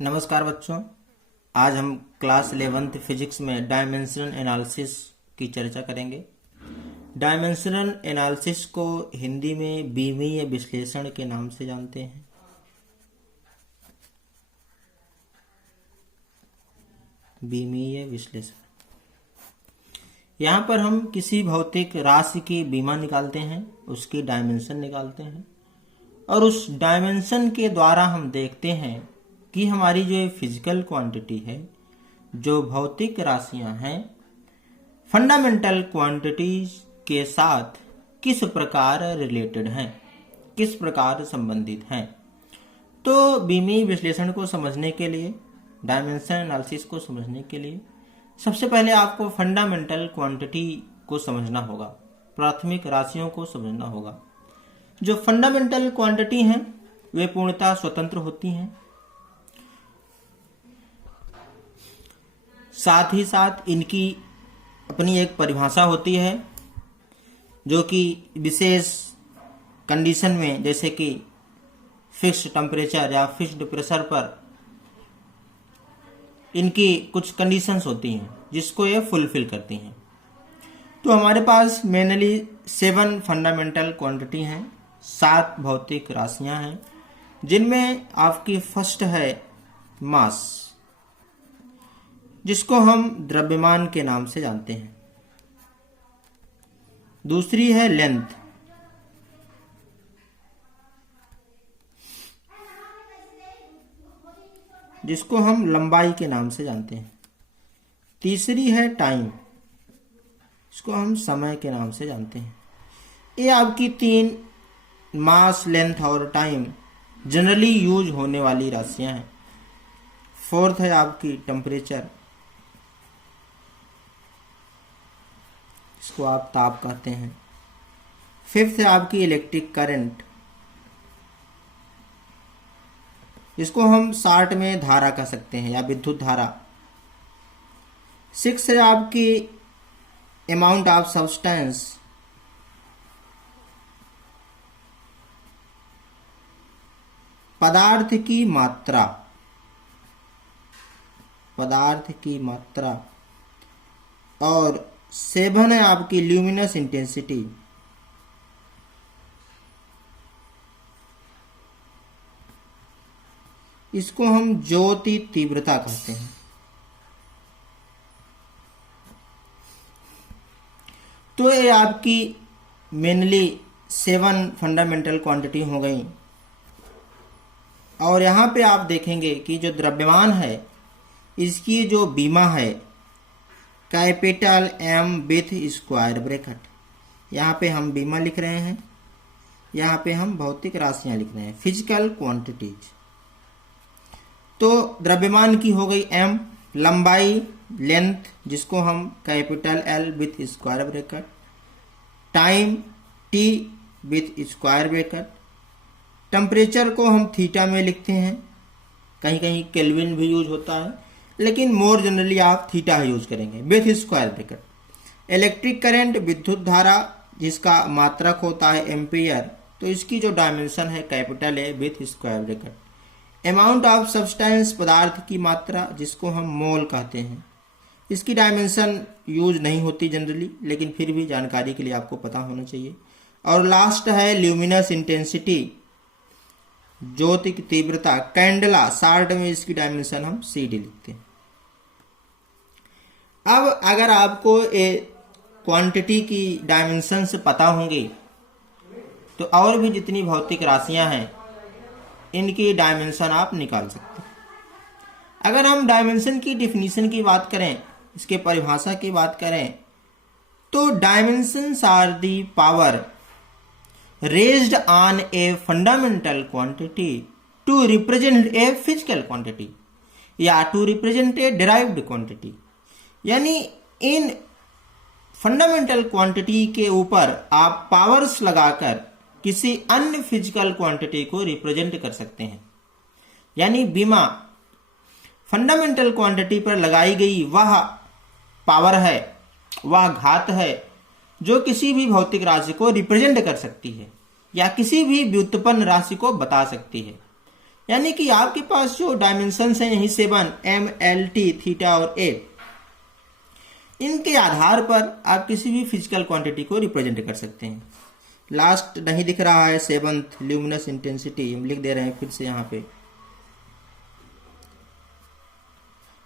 नमस्कार बच्चों, आज हम क्लास 11th फिजिक्स में डायमेंशनल एनालिसिस की चर्चा करेंगे। डायमेंशनल एनालिसिस को हिंदी में बीमीय विश्लेषण के नाम से जानते हैं। बीमीय विश्लेषण, यहाँ पर हम किसी भौतिक राशि की बीमा निकालते हैं, उसकी डायमेंशन निकालते हैं और उस डायमेंशन के द्वारा हम देखते हैं कि हमारी जो फिजिकल क्वांटिटी है, जो भौतिक राशियां हैं, फंडामेंटल क्वांटिटीज के साथ किस प्रकार रिलेटेड हैं, किस प्रकार संबंधित हैं। तो बीमीय विश्लेषण को समझने के लिए, डायमेंशन एनालिसिस को समझने के लिए सबसे पहले आपको फंडामेंटल क्वांटिटी को समझना होगा, प्राथमिक राशियों को समझना होगा। जो फंडामेंटल क्वांटिटी हैं वे पूर्णतः स्वतंत्र होती हैं, साथ ही साथ इनकी अपनी एक परिभाषा होती है जो कि विशेष कंडीशन में, जैसे कि फिक्स्ड टेम्परेचर या फिक्स्ड प्रेशर पर इनकी कुछ कंडीशंस होती हैं जिसको ये फुलफिल करती हैं। तो हमारे पास मेनली 7 फंडामेंटल क्वांटिटी हैं, 7 भौतिक राशियां हैं, जिनमें आपकी फर्स्ट है मास, जिसको हम द्रव्यमान के नाम से जानते हैं। दूसरी है लेंथ, जिसको हम लंबाई के नाम से जानते हैं। तीसरी है टाइम, इसको हम समय के नाम से जानते हैं। ये आपकी 3 मास, लेंथ और टाइम जनरली यूज होने वाली राशियां हैं। फोर्थ है आपकी टेम्परेचर, इसको आप ताप कहते हैं। फिफ्थ है आपकी इलेक्ट्रिक करंट, इसको हम शॉर्ट में धारा कह सकते हैं या विद्युत धारा। 6 है आपकी अमाउंट ऑफ सब्सटेंस, पदार्थ की मात्रा, पदार्थ की मात्रा। और 7 है आपकी ल्यूमिनस इंटेंसिटी, इसको हम ज्योति तीव्रता कहते हैं। तो ये आपकी मेनली 7 फंडामेंटल क्वांटिटी हो गई। और यहाँ पे आप देखेंगे कि जो द्रव्यमान है, इसकी जो बीमा है capital M with square bracket, यहाँ पे हम बीमा लिख रहे हैं, यहाँ पे हम भौतिक राशियां लिख रहे हैं, फिजिकल क्वांटिटीज। तो द्रव्यमान की हो गई M, लंबाई लेंथ जिसको हम capital L with square bracket, time T with square bracket, temperature को हम थीटा में लिखते हैं, कहीं कहीं केल्विन भी यूज होता है, लेकिन मोर जनरली आप थीटा यूज करेंगे with square bracket. Electric current विद्युत धारा जिसका मात्रक होता है एम्पियर, तो इसकी जो डायमेंशन है कैपिटल है with square bracket. Amount of substance, पदार्थ की मात्रा जिसको हम मोल कहते हैं, इसकी डायमेंशन यूज नहीं होती जनरली, लेकिन फिर भी जानकारी के लिए आपको पता होना चाहिए। और लास्ट है ल्यूमिनस इंटेंसिटी, ज्योति की तीव्रता, कैंडला शॉर्ट में इसकी डायमेंशन हम CD लिखते हैं। अब अगर आपको ये क्वांटिटी की डायमेंशन से पता होंगे तो और भी जितनी भौतिक राशियां हैं इनकी डायमेंशन आप निकाल सकते हैं। अगर हम डायमेंशन की डिफिनीशन की बात करें, इसके परिभाषा की बात करें, तो dimensions are the power raised on a fundamental quantity to represent a physical quantity या to represent a derived quantity। यानी इन फंडामेंटल क्वांटिटी के ऊपर आप पावर्स लगाकर किसी अन्य फिजिकल क्वांटिटी को रिप्रेजेंट कर सकते हैं। यानी बीमा फंडामेंटल क्वांटिटी पर लगाई गई वह पावर है, वह घात है जो किसी भी भौतिक राशि को रिप्रेजेंट कर सकती है या किसी भी व्युत्पन्न राशि को बता सकती है। यानी कि आपके पास जो डायमेंशन है यही 7 m, l, t, थीटा और a, इनके आधार पर आप किसी भी फिजिकल क्वांटिटी को रिप्रेजेंट कर सकते हैं। लास्ट नहीं दिख रहा है 7th ल्यूमिनस इंटेंसिटी, हम लिख दे रहे हैं फिर से यहाँ पे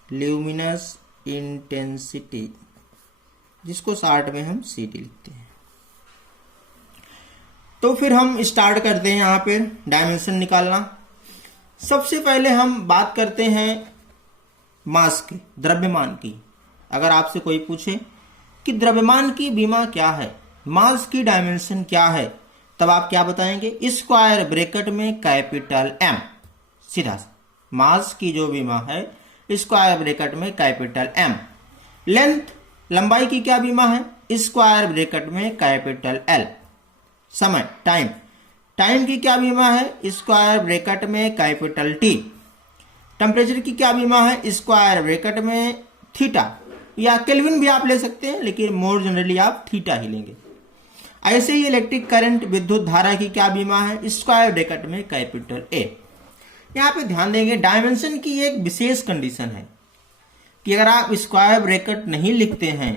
ल्यूमिनस इंटेंसिटी, जिसको शॉर्ट में हम CT लिखते हैं। तो फिर हम स्टार्ट करते हैं यहाँ पे डायमेंशन निकालना। सबसे पहले हम बात करते हैं मास की, द्रव्यमान की। अगर आपसे कोई पूछे कि द्रव्यमान की बीमा क्या है, मास की डायमेंशन क्या है, तब आप क्या बताएंगे? स्क्वायर ब्रैकेट में कैपिटल M। सीधा मास की जो बीमा है स्क्वायर ब्रैकेट में कैपिटल M। लेंथ, लंबाई की क्या बीमा है? स्क्वायर ब्रैकेट में कैपिटल L। समय, टाइम, टाइम की क्या बीमा है? स्क्वायर ब्रैकेट में कैपिटल T। टेम्परेचर की क्या बीमा है? स्क्वायर ब्रैकेट में थीटा, या केल्विन भी आप ले सकते हैं, लेकिन मोर जनरली आप थीटा ही लेंगे। ऐसे ही इलेक्ट्रिक करंट, विद्युत धारा की क्या बीमा है? स्क्वायर ब्रैकेट में कैपिटल A। यहाँ पे ध्यान देंगे डायमेंशन की एक विशेष कंडीशन है कि अगर आप स्क्वायर ब्रैकेट नहीं लिखते हैं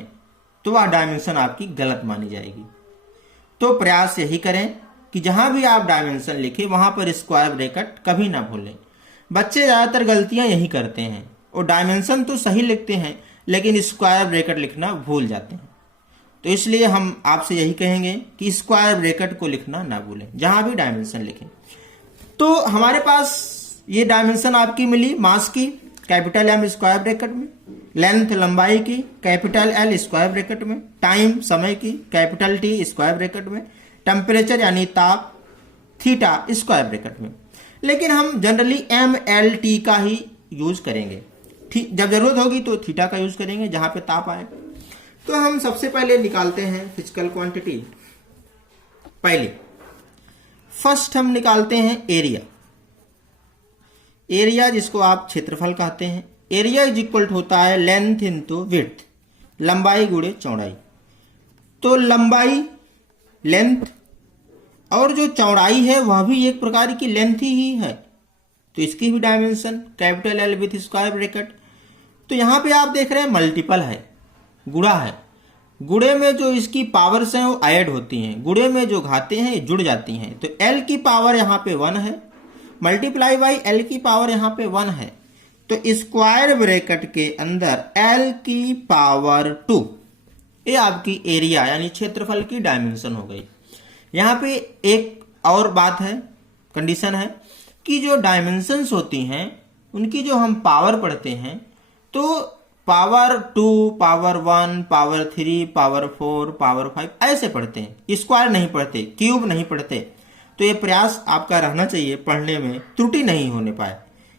तो वह डायमेंशन आपकी गलत मानी जाएगी। तो प्रयास यही करें कि जहां भी आप डायमेंशन लिखें वहां पर स्क्वायर ब्रैकेट कभी ना भूलें। बच्चे ज्यादातर गलतियां यही करते हैं, और डायमेंशन तो सही लिखते हैं लेकिन स्क्वायर ब्रैकेट लिखना भूल जाते हैं। तो इसलिए हम आपसे यही कहेंगे कि स्क्वायर ब्रैकेट को लिखना ना भूलें जहां भी डायमेंशन लिखें। तो हमारे पास ये डायमेंशन आपकी मिली मास की कैपिटल M स्क्वायर ब्रैकेट में, लेंथ लंबाई की कैपिटल L स्क्वायर ब्रैकेट में, टाइम समय की कैपिटल T स्क्वायर ब्रैकेट में, टेम्परेचर यानी ताप थीटा स्क्वायर ब्रैकेट में। लेकिन हम जनरली M, L, T का ही यूज करेंगे। जब जरूरत होगी तो थीटा का यूज करेंगे जहां पे ताप आए। तो हम सबसे पहले निकालते हैं फिजिकल क्वांटिटी। पहले फर्स्ट हम निकालते हैं एरिया। एरिया जिसको आप क्षेत्रफल कहते हैं। एरिया इज इक्वल होता है लेंथ इंटू विड्थ, लंबाई गुणे चौड़ाई। तो लंबाई लेंथ और जो चौड़ाई है वह भी एक प्रकार की लेंथ ही है, तो इसकी भी dimension capital L with square bracket. तो यहां पे आप देख रहे हैं मल्टीपल है, गुणा है। गुणे में जो इसकी पावर्स हैं वो ऐड होती हैं, गुणे में जो घाते हैं जुड़ जाती हैं। तो L की पावर यहाँ पे 1 है, मल्टीप्लाई बाई L की पावर यहाँ पे 1 है। तो स्क्वायर ब्रैकेट के अंदर L की पावर 2, ये आपकी एरिया यानी क्षेत्रफल की डायमेंशन हो गई। यहाँ पे एक और बात है, कंडीशन है कि जो डायमेंशंस होती हैं उनकी जो हम पावर पढ़ते हैं तो power 2, power 1, power 3, power 4, power 5 ऐसे पढ़ते हैं, स्क्वायर नहीं पढ़ते, क्यूब नहीं पढ़ते। तो ये प्रयास आपका रहना चाहिए पढ़ने में त्रुटि नहीं होने पाए।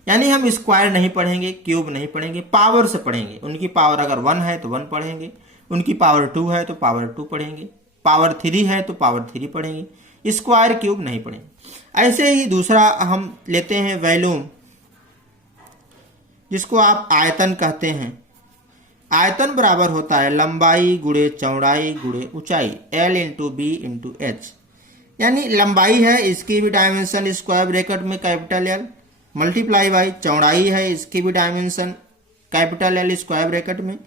यानी हम स्क्वायर नहीं पढ़ेंगे, क्यूब नहीं पढ़ेंगे, पावर से पढ़ेंगे। उनकी पावर अगर 1 है तो 1 पढ़ेंगे, उनकी पावर 2 है तो पावर 2 पढ़ेंगे, पावर 3 है तो पावर 3 पढ़ेंगे, स्क्वायर क्यूब नहीं पढ़ेंगे। ऐसे ही दूसरा हम लेते हैं वॉल्यूम, जिसको आप आयतन कहते हैं। आयतन बराबर होता है लंबाई गुणे चौड़ाई गुणे ऊंचाई, L into B into H. यानी लंबाई है, इसकी भी डायमेंशन स्क्वायर ब्रैकेट में कैपिटल L, मल्टीप्लाई बाई चौड़ाई है, इसकी भी dimension capital L square bracket में,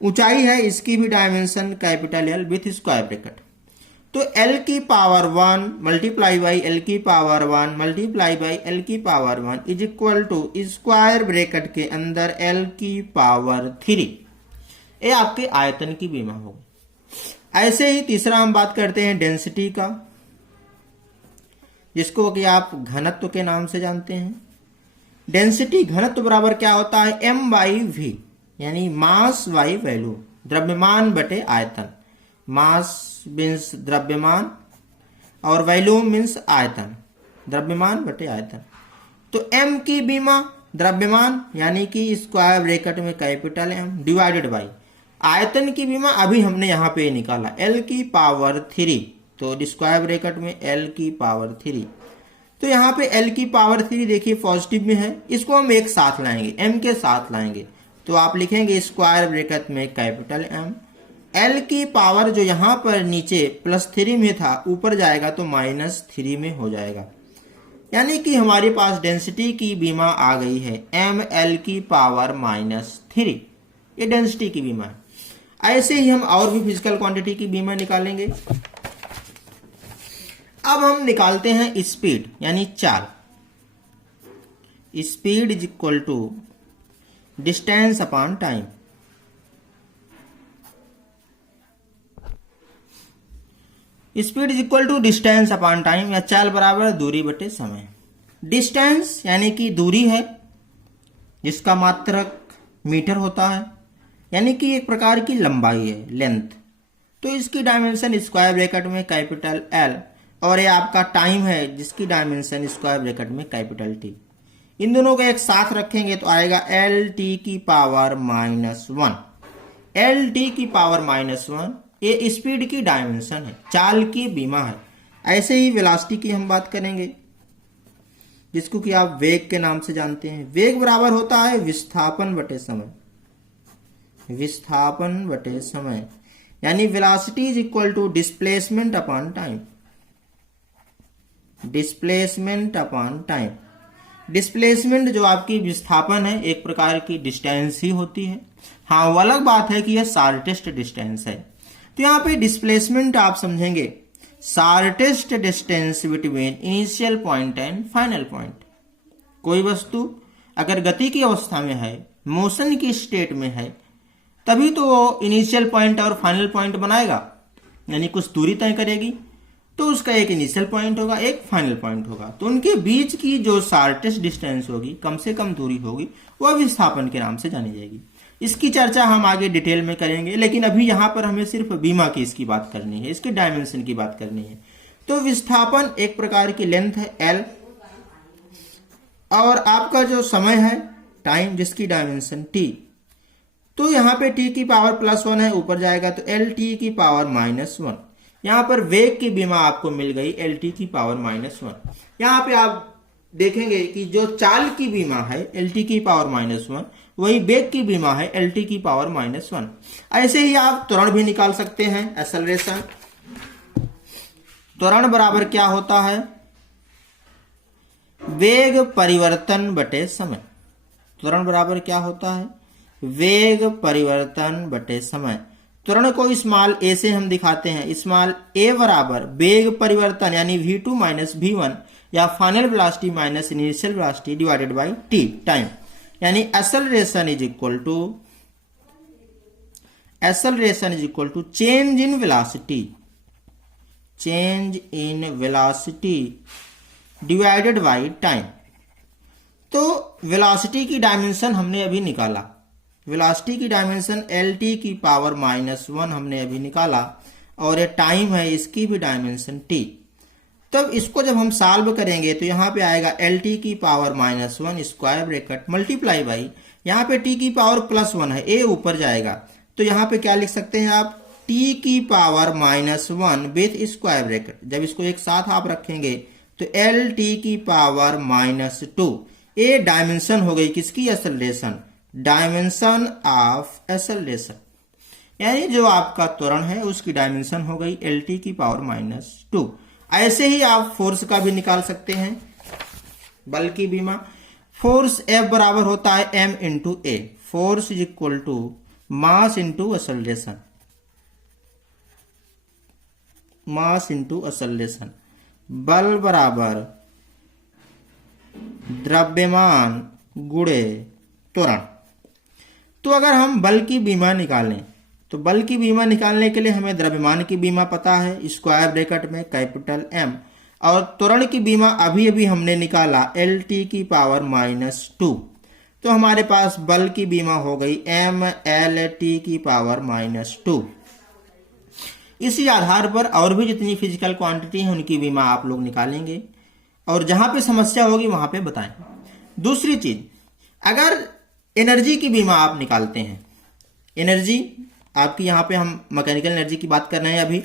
ऊंचाई है, इसकी भी dimension capital L with square bracket. तो L की पावर 1 मल्टीप्लाई बाई L की पावर 1 मल्टीप्लाई बाई L की power 1 is equal to square bracket के अंदर L की पावर 3। ये आपके आयतन की बीमा होगी। ऐसे ही तीसरा हम बात करते हैं डेंसिटी का, जिसको कि आप घनत्व के नाम से जानते हैं। डेंसिटी घनत्व बराबर क्या होता है? M बाई V, यानी मास बाई वैल्यूम, द्रव्यमान बटे आयतन। मास मीन्स द्रव्यमान और वैल्यूम मीन्स आयतन, द्रव्यमान बटे आयतन। तो M की बीमा द्रव्यमान यानी कि स्क्वायर ब्रैकेट में कैपिटल M डिवाइडेड बाई आयतन की बीमा अभी हमने यहाँ पे निकाला L की पावर 3, तो स्क्वायर ब्रैकेट में L की पावर 3। तो यहाँ पे L की पावर 3 देखिए पॉजिटिव में है, इसको हम एक साथ लाएंगे, M के साथ लाएंगे। तो आप लिखेंगे स्क्वायर ब्रैकेट में कैपिटल M, L की पावर जो यहाँ पर नीचे +3 में था ऊपर जाएगा तो -3 में हो जाएगा। यानी कि हमारे पास डेंसिटी की बीमा आ गई है ml की पावर -3। ये डेंसिटी की बीमा है। ऐसे ही हम और भी फिजिकल क्वांटिटी की बीमा निकालेंगे। अब हम निकालते हैं स्पीड यानी चाल। Speed is equal to distance upon time. Speed is equal to distance upon time या चाल बराबर दूरी बटे समय। डिस्टेंस यानी कि दूरी है जिसका मात्रक मीटर होता है, यानी कि एक प्रकार की लंबाई है, लेंथ। तो इसकी डायमेंशन स्क्वायर ब्रैकेट में कैपिटल L, और ये आपका टाइम है जिसकी डायमेंशन स्क्वायर ब्रैकेट में कैपिटल T। इन दोनों को एक साथ रखेंगे तो आएगा LT की पावर -1। LT की पावर -1 ये स्पीड की डायमेंशन है, चाल की बीमा है। ऐसे ही वेलोसिटी की हम बात करेंगे जिसको कि आप वेग के नाम से जानते हैं। वेग बराबर होता है विस्थापन बटे समय। विस्थापन बटे समय यानी velocity is equal to displacement upon time. Displacement upon time. Displacement जो आपकी विस्थापन है एक प्रकार की डिस्टेंस ही होती है। हाँ, वो अलग बात है कि यह शॉर्टेस्ट डिस्टेंस है। तो यहाँ पे डिस्प्लेसमेंट आप समझेंगे shortest distance between initial point and final point. कोई वस्तु अगर गति की अवस्था में है, मोशन की स्टेट में है, तभी तो वो इनिशियल पॉइंट और फाइनल पॉइंट बनाएगा, यानी कुछ दूरी तय करेगी। तो उसका एक इनिशियल पॉइंट होगा, एक फाइनल पॉइंट होगा। तो उनके बीच की जो शॉर्टेस्ट डिस्टेंस होगी, कम से कम दूरी होगी, वह विस्थापन के नाम से जानी जाएगी। इसकी चर्चा हम आगे डिटेल में करेंगे, लेकिन अभी यहां पर हमें सिर्फ बीमा की इसकी बात करनी है, इसके डायमेंशन की बात करनी है। तो विस्थापन एक प्रकार की लेंथ है L, और आपका जो समय है टाइम जिसकी डायमेंशन T। तो यहाँ पे T की पावर +1 है, ऊपर जाएगा तो LT की पावर -1। यहाँ पर वेग की बीमा आपको मिल गई LT की पावर -1। यहाँ पे आप देखेंगे कि जो चाल की बीमा है LT की पावर -1, वही वेग की बीमा है LT की पावर -1। ऐसे ही आप त्वरण भी निकाल सकते हैं, एक्सेलरेशन। त्वरण बराबर क्या होता है? वेग परिवर्तन बटे समय। त्वरण बराबर क्या होता है? वेग परिवर्तन बटे समय। त्वरण को स्मॉल a से हम दिखाते हैं। स्मॉल a बराबर वेग परिवर्तन यानी v2 माइनस v1 या final velocity minus initial velocity divided by t, time. यानी acceleration is equal to change in velocity, change in velocity divided by time. तो वेलोसिटी की डायमेंशन हमने अभी निकाला। वेलोसिटी की डायमेंशन LT की पावर -1 हमने अभी निकाला, और ये टाइम है, इसकी भी डायमेंशन T। तब इसको जब हम सॉल्व करेंगे तो यहाँ पे आएगा LT की power -1 square bracket multiply by, यहाँ पे T की पावर +1 है, A ऊपर जाएगा। तो यहाँ पे क्या लिख सकते हैं आप? T की पावर -1 विथ स्क्वायर ब्रैकेट। जब इसको एक साथ आप रखेंगे तो LT की पावर -2। ए डायमेंशन हो गई किसकी? एक्सेलरेशन। डायमेंशन ऑफ एक्सेलरेशन, यानी जो आपका त्वरण है उसकी डायमेंशन हो गई LT की पावर -2। ऐसे ही आप फोर्स का भी निकाल सकते हैं, बल की बीमा। फोर्स F बराबर होता है M into A। Force is equal to mass into acceleration, mass into acceleration. बल बराबर द्रव्यमान गुणे त्वरण। तो अगर हम बल की बीमा निकालें तो बल की बीमा निकालने के लिए हमें द्रव्यमान की बीमा पता है, स्क्वायर ब्रैकेट में कैपिटल M, और त्वरण की बीमा अभी अभी हमने निकाला LT की पावर -2। तो हमारे पास बल की बीमा हो गई MLT की पावर -2। इसी आधार पर और भी जितनी फिजिकल क्वांटिटी है उनकी बीमा आप लोग निकालेंगे, और जहां पे समस्या होगी वहां पे बताएं। दूसरी चीज, अगर एनर्जी की बीमा आप निकालते हैं, एनर्जी आपकी, यहाँ पे हम मैकेनिकल एनर्जी की बात कर रहे हैं अभी।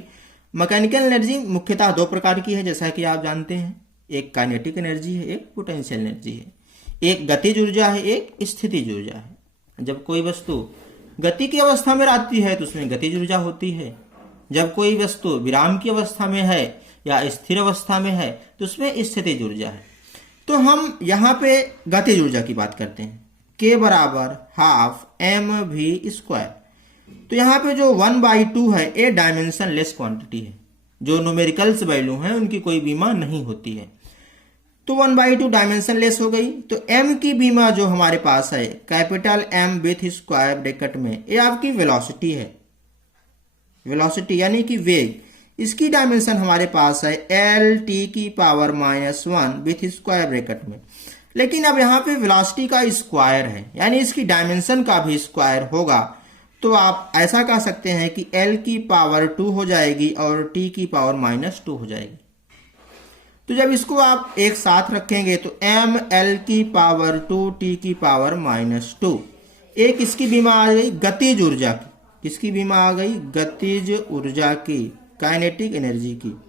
मैकेनिकल एनर्जी मुख्यतः दो प्रकार की है, जैसा कि आप जानते हैं। एक काइनेटिक एनर्जी है, एक पोटेंशियल एनर्जी है। एक गतिज ऊर्जा है, एक स्थितिज ऊर्जा है। जब कोई वस्तु गति की अवस्था में रहती है तो उसमें गतिज ऊर्जा होती है। जब कोई वस्तु विराम की अवस्था में है या स्थिर अवस्था में है तो उसमें स्थितिज ऊर्जा है। तो हम यहाँ पे गतिज ऊर्जा की बात करते हैं, K बराबर हाफ mv²। तो यहाँ पे जो 1/2 है ये डायमेंशन लेस क्वांटिटी है, जो न्यूमेरिकल्स वैल्यू हैं उनकी कोई बीमा नहीं होती है, तो 1/2 डायमेंशन लेस हो गई। तो m की बीमा जो हमारे पास है capital M with square bracket में, ये आपकी वेलोसिटी है, वेलोसिटी यानी कि वेग, इसकी डायमेंशन हमारे पास है L(t⁻⁻1) विथ स्क्वायर ब्रैकेट में। लेकिन अब यहाँ पे वेलोसिटी का स्क्वायर है, यानी इसकी डायमेंशन का भी स्क्वायर होगा, तो आप ऐसा कह सकते हैं कि L⁻² हो जाएगी और T⁻⁻2 हो जाएगी। तो जब इसको आप एक साथ रखेंगे तो mL⁻² T⁻⁻2, एक इसकी बीमा आ गई गतिज ऊर्जा की, किसकी बीमा आ गई, गतिज ऊर्जा की, काइनेटिक एनर्जी की।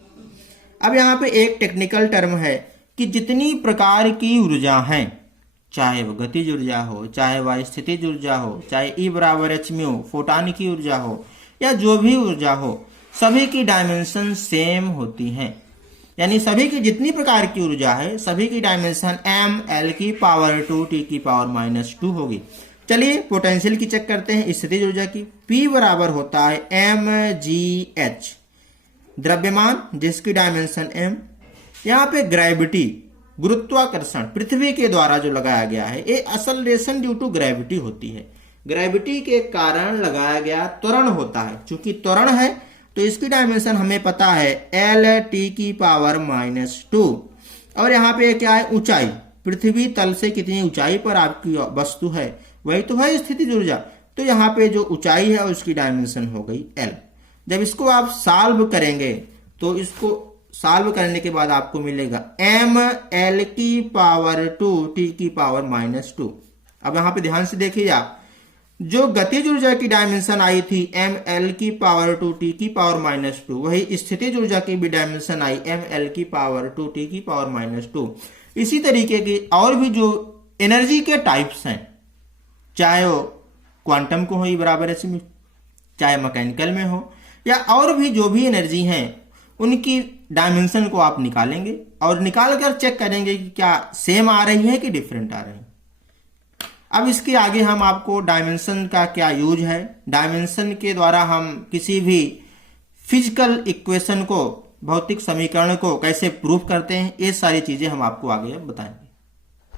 अब यहाँ पे एक टेक्निकल टर्म है कि जितनी प्रकार की ऊर्जा हैं, चाहे वह गतिज ऊर्जा हो, चाहे वह स्थितिज ऊर्जा हो, चाहे E बराबर hν फोटॉन की ऊर्जा हो, या जो भी ऊर्जा हो, सभी की डायमेंशन सेम होती हैं। यानी सभी की जितनी प्रकार की ऊर्जा है सभी की डायमेंशन mL⁻² T⁻⁻2 होगी। चलिए पोटेंशियल की चेक करते हैं, स्थितिज ऊर्जा की। P बराबर होता है mgh, द्रव्यमान जिसकी डायमेंशन m। यहाँ पे ग्रेविटी, गुरुत्वाकर्षण पृथ्वी के द्वारा जो लगाया गया है, ये एक्सेलरेशन ड्यू टू ग्रेविटी होती है, ग्रेविटी के कारण लगाया गया त्वरण होता है। चूंकि त्वरण है तो इसकी डायमेंशन हमें पता है L⁻²। और यहाँ पे क्या है, ऊंचाई, पृथ्वी तल से कितनी ऊंचाई पर आपकी वस्तु है वही तो है स्थितिज ऊर्जा। तो यहाँ पे जो ऊंचाई है उसकी डायमेंशन हो गई L। जब इसको आप सॉल्व करेंगे तो इसको सॉल्व करने के बाद आपको मिलेगा mL⁻² T⁻⁻2। अब यहाँ पे ध्यान से देखिए आप, जो गतिज ऊर्जा की डायमेंशन आई थी mL⁻² T⁻⁻2, वही स्थितिज ऊर्जा की भी डायमेंशन आई mL⁻² T⁻⁻2। इसी तरीके की और भी जो एनर्जी के टाइप्स हैं, चाहे वो क्वांटम को हो E बराबर hν, चाहे मैकेनिकल में हो, या और भी जो भी एनर्जी हैं, उनकी डायमेंशन को आप निकालेंगे और निकाल कर चेक करेंगे कि क्या सेम आ रही है कि डिफरेंट आ रही है। अब इसके आगे हम आपको डायमेंशन का क्या यूज है, डायमेंशन के द्वारा हम किसी भी फिजिकल इक्वेशन को, भौतिक समीकरण को कैसे प्रूफ करते हैं, ये सारी चीजें हम आपको आगे बताएंगे।